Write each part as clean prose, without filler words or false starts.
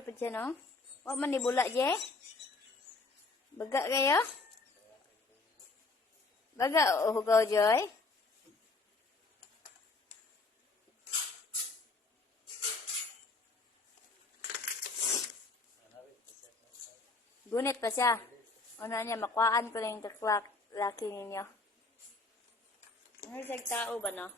ra pa siya, no? Wa man ni bula, je? Baga kayo? Baga, hugaw, Joy? Gunit pa siya. Ano niya, makuhaan ko na yung laki ninyo. Ano siya tao ba, no?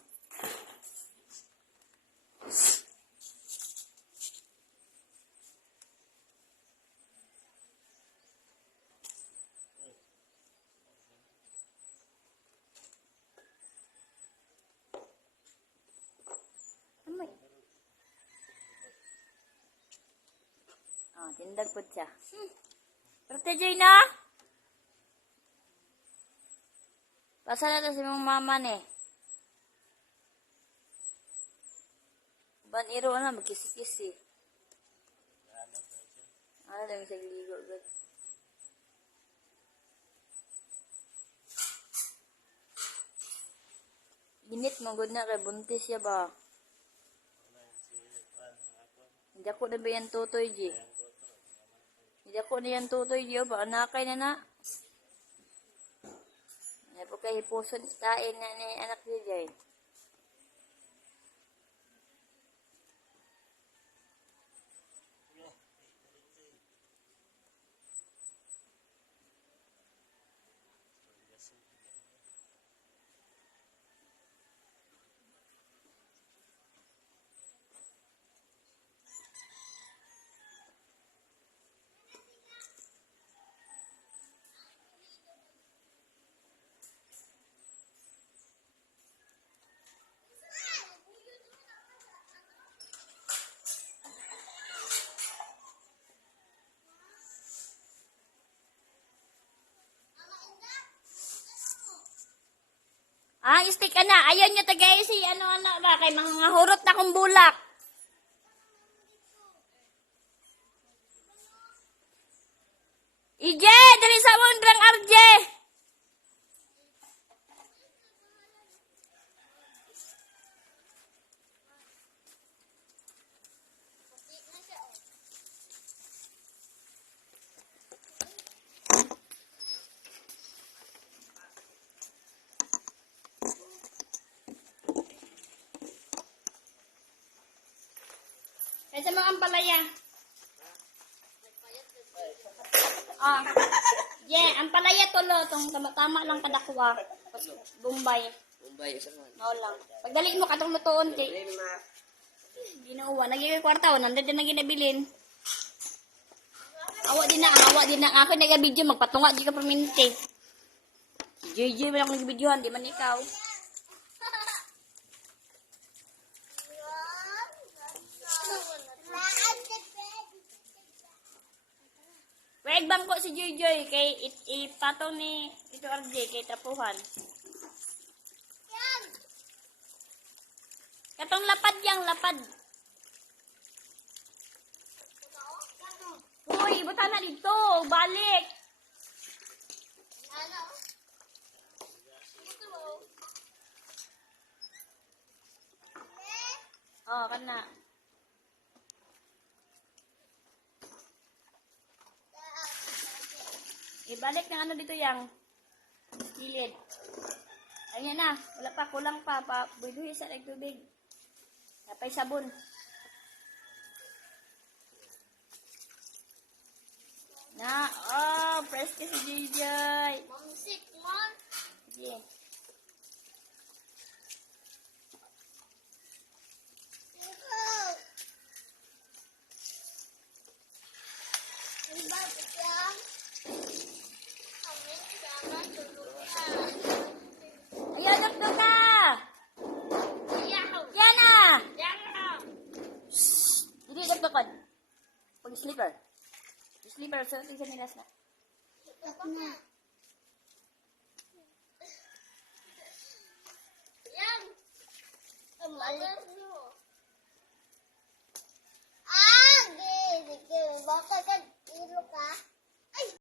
Amoy. Tindag po siya. Parte Joy na? Pasa na to si mong mama ni. Baniro na, magkisi-kisi. Ano lang sa ligo. Init mo, good na kay buntis siya ba? Hindi ako na ba yan tutoy, G? Hindi ako na yan tutoy, G. Ba, anakay na na. Ano po kayo hipuson kain na ni anak niya, G. Stick ka na. Ayaw nyo tagay si ano-ano ba? Kay mga hurot na kong bulak. Ije! Dari sa mundrang RJ! Kaya sa mga ampalaya. Yeah, ampalaya tolo. Itong tama lang kadakwa. Bombay. Bombay, isa man. Oo lang. Pagdali mo, katong lutoon. Ginauwa. Nagiging kwarta. Nandun din na ginabilin. Awa din na. Ako nag-video. Magpatunga. Di ka perminti. JJ mo lang nag-videohan. Di man ikaw. Wait, bangko si Joy kay ipatong ni ito RJ kay trapuhan. Katong lapad yang lapad. Uy, buta na dito, balik. Oh, kana. Ibalik ng ano dito yang gilid. Ayan na, wala pa, kulang pa, buduhi sa tubig. Napay sabon. Na, press ka si Joy. Mamsik, man. Sige. Ayan, nagtog ka! Yan na! Hindi, nagtogod. Pag-sleeper. Sleeper, so ito sa nilas na.